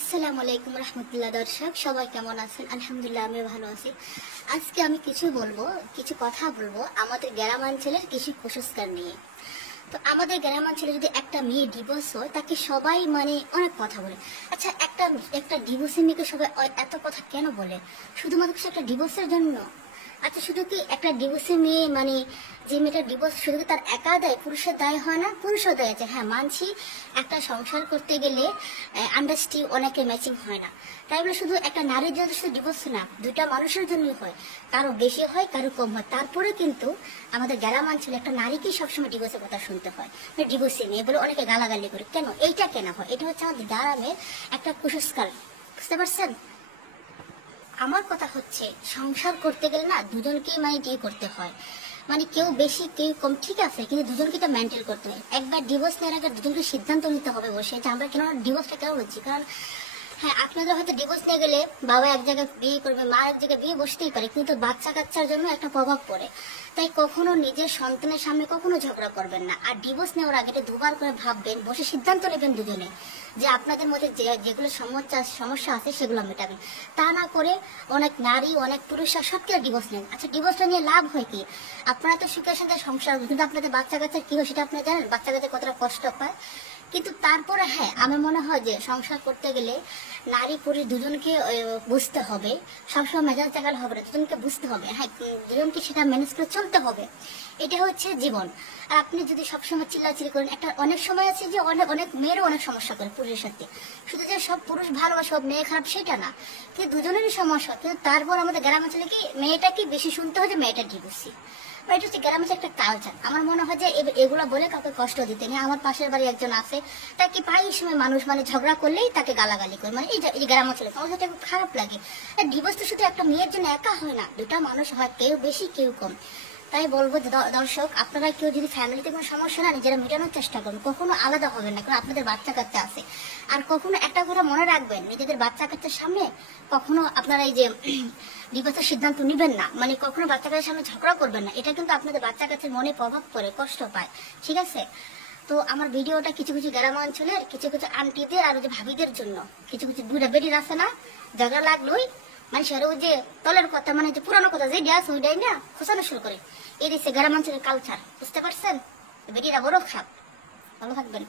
আসসালামু আলাইকুম রহমতুল্লাহ। দর্শক সবাই কেমন আছেন? আলহামদুলিল্লাহ আমি ভালো আছি। আজকে আমি কিছু কথা বলবো আমাদের গ্রামাঞ্চলের কিছু কুসংস্কার নিয়ে। তো আমাদের গ্রামাঞ্চলে যদি একটা মেয়ে ডিভোর্স হয় তাকে সবাই অনেক কথা বলে। আচ্ছা, একটা একটা ডিভোর্সের মেয়েকে সবাই এত কথা কেন বলে? শুধুমাত্র সে একটা ডিভোর্সের জন্য? আচ্ছা, শুধু কি একটা ডিভোর্সের মেয়ে যে মেয়েটা ডিভোর্স শুধু কি তার একা দায়, পুরুষের দায় হয় না? পুরুষও দায় আছে, হ্যাঁ মানছি। একটা সংসার করতে গেলে আন্ডারস্ট্যান্ডিং অনেকে ম্যাচিং হয় না, তাই বলে শুধু একটা নারীর জন্য শুধু ডিভোর্স না, দুইটা মানুষের জন্যই হয়। কারো বেশি হয়, কারো কম হয়। তারপরে কিন্তু আমাদের গ্রামাঞ্চলে একটা নারীকেই সবসময় ডিভোর্সের কথা শুনতে হয়। ডিভোর্সে মেয়ে বলে অনেকে গালাগালি করে। কেন এইটা কেন হয়? এটা হচ্ছে আমাদের গ্রামের একটা কুসংস্কার। বুঝতে পারছেন? আমার কথা হচ্ছে, সংসার করতে গেলে না দুজনকেই বিয়ে করতে হয়। কেউ বেশি কেউ কম ঠিক আছে, কিন্তু দুজনকে এটা মেনটেন করতে হয়। একবার ডিভোর্স নেওয়ার আগে দুজনকে সিদ্ধান্ত নিতে হবে বসে যে আমরা কেন ডিভোর্সটা কেন নিচ্ছি। কারণ হ্যাঁ, আপনাদের হয়তো ডিভোর্স নিয়ে গেলে বাবা এক জায়গায় বিয়ে করবে, মা এক জায়গায় বিয়ে বসতেই পারে, কিন্তু বাচ্চা কাচ্চার জন্য একটা প্রভাব পড়ে। তাই কখনো নিজের সন্তানের সামনে কখনো ঝগড়া করবেন না। আর ডিভোর্স নেওয়ার আগে দুবার করে ভাববেন, বসে সিদ্ধান্ত নেবেন দুজনে যে আপনাদের মধ্যে যেগুলো সমস্যা আছে সেগুলো মেটাবেন। তা না করে অনেক নারী অনেক পুরুষরা সবকে ডিভোর্স নেন। আচ্ছা, ডিভোর্সটা নিয়ে লাভ হয় কি? আপনারা তো সুখের সাথে সংসার, কিন্তু আপনাদের বাচ্চা কাচ্চার কি হয় সেটা আপনারা জানেন? বাচ্চা কাচ্চা কতটা কষ্ট পায়। কিন্তু তারপরে হ্যাঁ, আমার মনে হয় যে সংসার করতে গেলে নারী পুরুষ দুজনকে বুঝতে হবে। সবসময় মেজাজ জাগাল হবে না, দুজনকে বুঝতে হবে। হ্যাঁ, দুজনকে সেটা ম্যানেজ করে চলতে হবে। এটা হচ্ছে জীবন। আর আপনি যদি সবসময় চিল্লাচিল্লি করেন, একটা অনেক সময় আছে যে অনেক মেয়েরও অনেক সমস্যা করে পুরুষের সাথে। শুধু যে সব পুরুষ ভালো বা সব মেয়ে খারাপ সেটা না, কিন্তু দুজনেরই সমস্যা। কিন্তু তারপর আমাদের গ্রামাঞ্চলে কি মেয়েটাকে বেশি শুনতে হয় যে মেয়েটা ডিভোর্সি। এটা হচ্ছে গ্রামের একটা কালচার। আমার মনে হয় যে এগুলো বলে কাউকে কষ্ট দিতে নেই। আমার পাশের বাড়ি একজন আছে, তাকে প্রায় সময় মানুষ ঝগড়া করলেই তাকে গালাগালি করে। এই গ্রামাঞ্চলে আমার সাথে খুব খারাপ লাগে। ডিভোর্স তো শুধু একটা মেয়ের জন্য একা হয় না, দুটা মানুষ হয়, কেউ বেশি কেউ কম। তাই বলবো যে দর্শক, আপনারা কেউ যদি ফ্যামিলিতে কোনো সমস্যা না নিজেরা মেটানোর চেষ্টা করুন, কখনো আলাদা হবেন না, কারণ আপনাদের বাচ্চা কাচ্চা আছে। আর কখনো একটা কথা মনে রাখবেন, নিজেদের বাচ্চা কাচ্চার সামনে কখনো আপনারা এই যে ডিভোর্সের সিদ্ধান্ত নিবেন না। কখনো বাচ্চা কাচ্চার সামনে ঝগড়া করবেন না। এটা কিন্তু আপনাদের বাচ্চা কাচ্চার মনে প্রভাব পড়ে, কষ্ট পায়। ঠিক আছে? তো আমার ভিডিওটা কিছু কিছু গ্রামাঞ্চলের কিছু কিছু আন্টিদের আর ভাবিদের জন্য, কিছু কিছু বুড়া বেডির আছে না, ঝগড়া লাগলোই মানুষের ওই যে তলের কথা, যে পুরানো কথা যে গ্যাস ওইটাই না খোঁচানো শুরু করে। এই দিচ্ছে গ্রামাঞ্চলের কালচার। বুঝতে পারছেন? বেডিরা বড় খাপ। ভালো থাকবেন।